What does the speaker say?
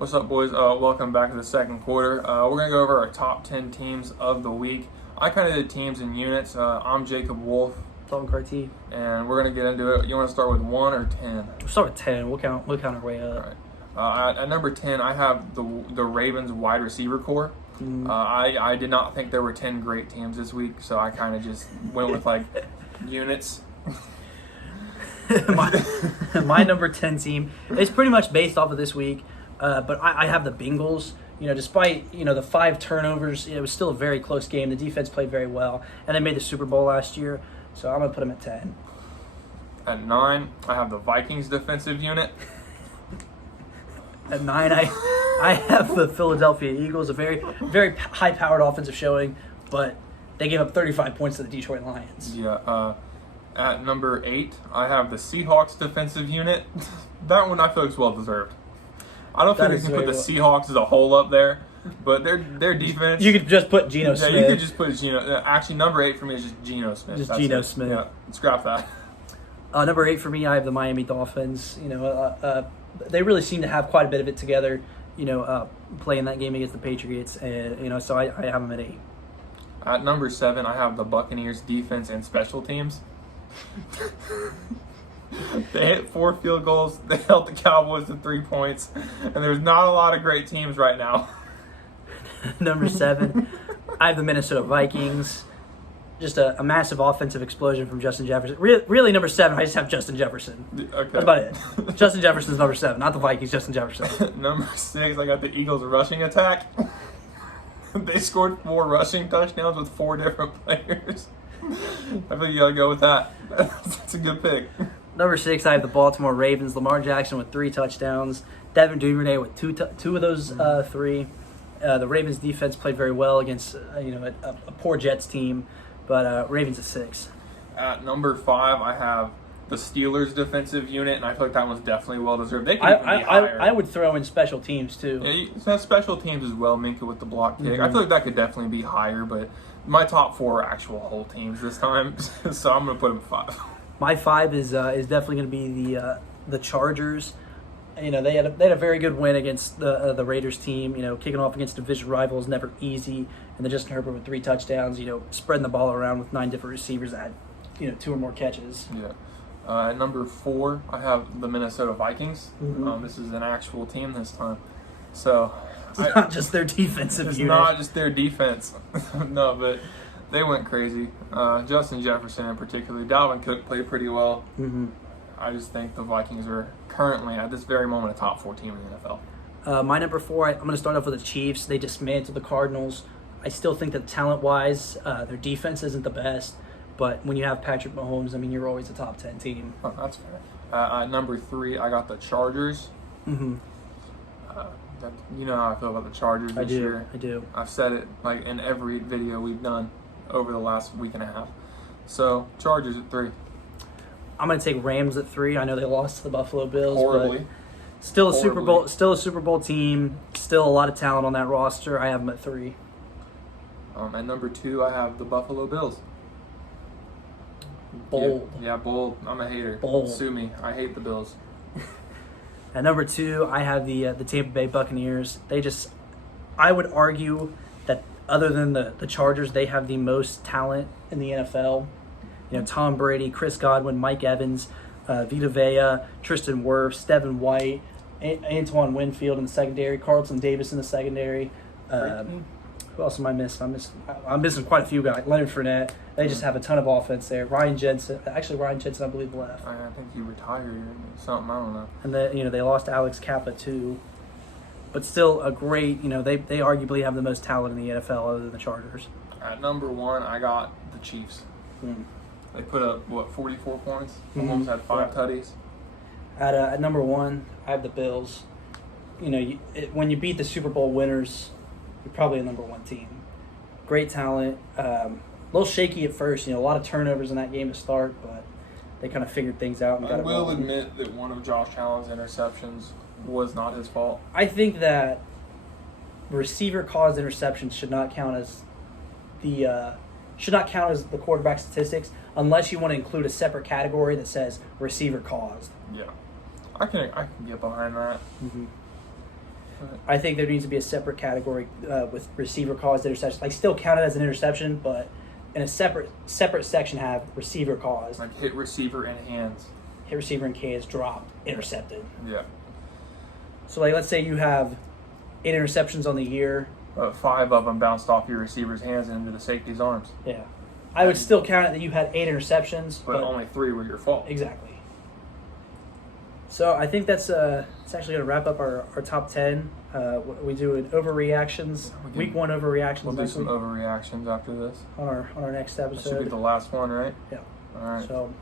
What's up, boys? Welcome back to the second quarter. We're going to go over our top 10 teams of the week. I kind of did teams in units. I'm Jacob Wolf. Tom Carty. And we're going to get into it. You want to start with 1 or 10? We'll start with 10. We'll count our way up. All right. At number 10, I have the Ravens wide receiver core. I did not think there were 10 great teams this week, so I kind of just went with units. my number 10 team is pretty much based off of this week, but I have the Bengals. Despite the 5 turnovers, it was still a very close game. The defense played very well, and they made the Super Bowl last year, so I'm going to put them at 10. At 9, I have the Vikings defensive unit. At 9, I have the Philadelphia Eagles, a very, very high-powered offensive showing, but they gave up 35 points to the Detroit Lions. Yeah. At number 8, I have the Seahawks defensive unit. That one I feel is well deserved. I don't think you can put the Seahawks as a whole up there, but their defense. You could just put Geno Smith. Yeah, you could just put Geno. Actually, number 8 for me is just Geno Smith. Just Geno Smith. Yeah, scrap that. Number 8 for me, I have the Miami Dolphins. They really seem to have quite a bit of it together. Playing that game against the Patriots, and so I have them at 8. At number 7, I have the Buccaneers defense and special teams. They hit 4 field goals. They held the Cowboys to 3 points, and there's not a lot of great teams right now. Number 7, I have the Minnesota Vikings. Just a massive offensive explosion from Justin Jefferson. Really, number 7, I just have Justin Jefferson. Okay. That's about it. Justin Jefferson's number 7, not the Vikings, Justin Jefferson. Number 6, I got the Eagles rushing attack. They scored 4 rushing touchdowns with 4 different players. I think you got to go with that. That's a good pick. Number 6, I have the Baltimore Ravens. Lamar Jackson with 3 touchdowns. Devin Duvernay with two of those 3. The Ravens defense played very well against a poor Jets team. But Ravens at 6. At number 5, I have the Steelers defensive unit, and I feel like that one's definitely well deserved. They could even be higher. I would throw in special teams too. Yeah, special teams as well. Minka with the block kick. Mm-hmm. I feel like that could definitely be higher, but my top 4 are actual whole teams this time, so I'm gonna put them 5. My 5 is definitely going to be the Chargers. They had a very good win against the Raiders team. Kicking off against division rivals never easy. And then Justin Herbert with 3 touchdowns. Spreading the ball around with 9 different receivers that had 2 or more catches. Yeah. At number 4, I have the Minnesota Vikings. Mm-hmm. This is an actual team this time, so it's not just their defensive It's unit. not just their defense. No, but they went crazy. Justin Jefferson in particular. Dalvin Cook played pretty well. Mm-hmm. I just think the Vikings are currently, at this very moment, a top 4 team in the NFL. My number 4, I'm going to start off with the Chiefs. They dismantled the Cardinals. I still think that talent-wise, their defense isn't the best. But when you have Patrick Mahomes, you're always a top 10 team. Oh, that's fair. At number 3, I got the Chargers. Mm-hmm. You know how I feel about the Chargers this year. I do. I've said it in every video we've done over the last week and a half. So, Chargers at 3. I'm going to take Rams at 3. I know they lost to the Buffalo Bills. Horribly. But still a Super Bowl team. Still a lot of talent on that roster. I have them at 3. At number 2, I have the Buffalo Bills. Bold. Yeah, bold. I'm a hater. Bold. Sue me. I hate the Bills. At number 2, I have the Tampa Bay Buccaneers. I would argue that other than the Chargers, they have the most talent in the NFL. Tom Brady, Chris Godwin, Mike Evans, Vita Vea, Tristan Wirfs, Devin White, Antoine Winfield in the secondary, Carlton Davis in the secondary. Who else am I missing? I'm missing quite a few guys. Leonard Fournette. They just have a ton of offense there. Ryan Jensen, I believe, left. I think he retired or something. I don't know. And they lost Alex Kappa too. But still a great. They arguably have the most talent in the NFL other than the Chargers. At number 1, I got the Chiefs. They put up 44 points. Mahomes had 5 tutties. At number 1, I have the Bills. When you beat the Super Bowl winners, you're probably a number 1 team. Great talent. A little shaky at first. A lot of turnovers in that game to start, but they kind of figured things out. And I will admit that one of Josh Allen's interceptions was not his fault. I think that receiver-caused interceptions should not count as the quarterback statistics unless you want to include a separate category that says receiver caused. Yeah, I can get behind that. Mm-hmm. I think there needs to be a separate category with receiver caused interception, like still counted as an interception, but in a separate section have receiver caused, like hit receiver in hands, hit receiver in case, dropped, intercepted. Yeah. So like let's say you have 8 interceptions on the year. 5 of them bounced off your receiver's hands and into the safety's arms. Yeah, I would still count it that you had 8 interceptions, but only 3 were your fault. Exactly. So I think it's actually going to wrap up our top 10. We do an overreactions, week 1 overreactions. We'll do some overreactions after this on our next episode. That should be the last one, right? Yeah. All right. So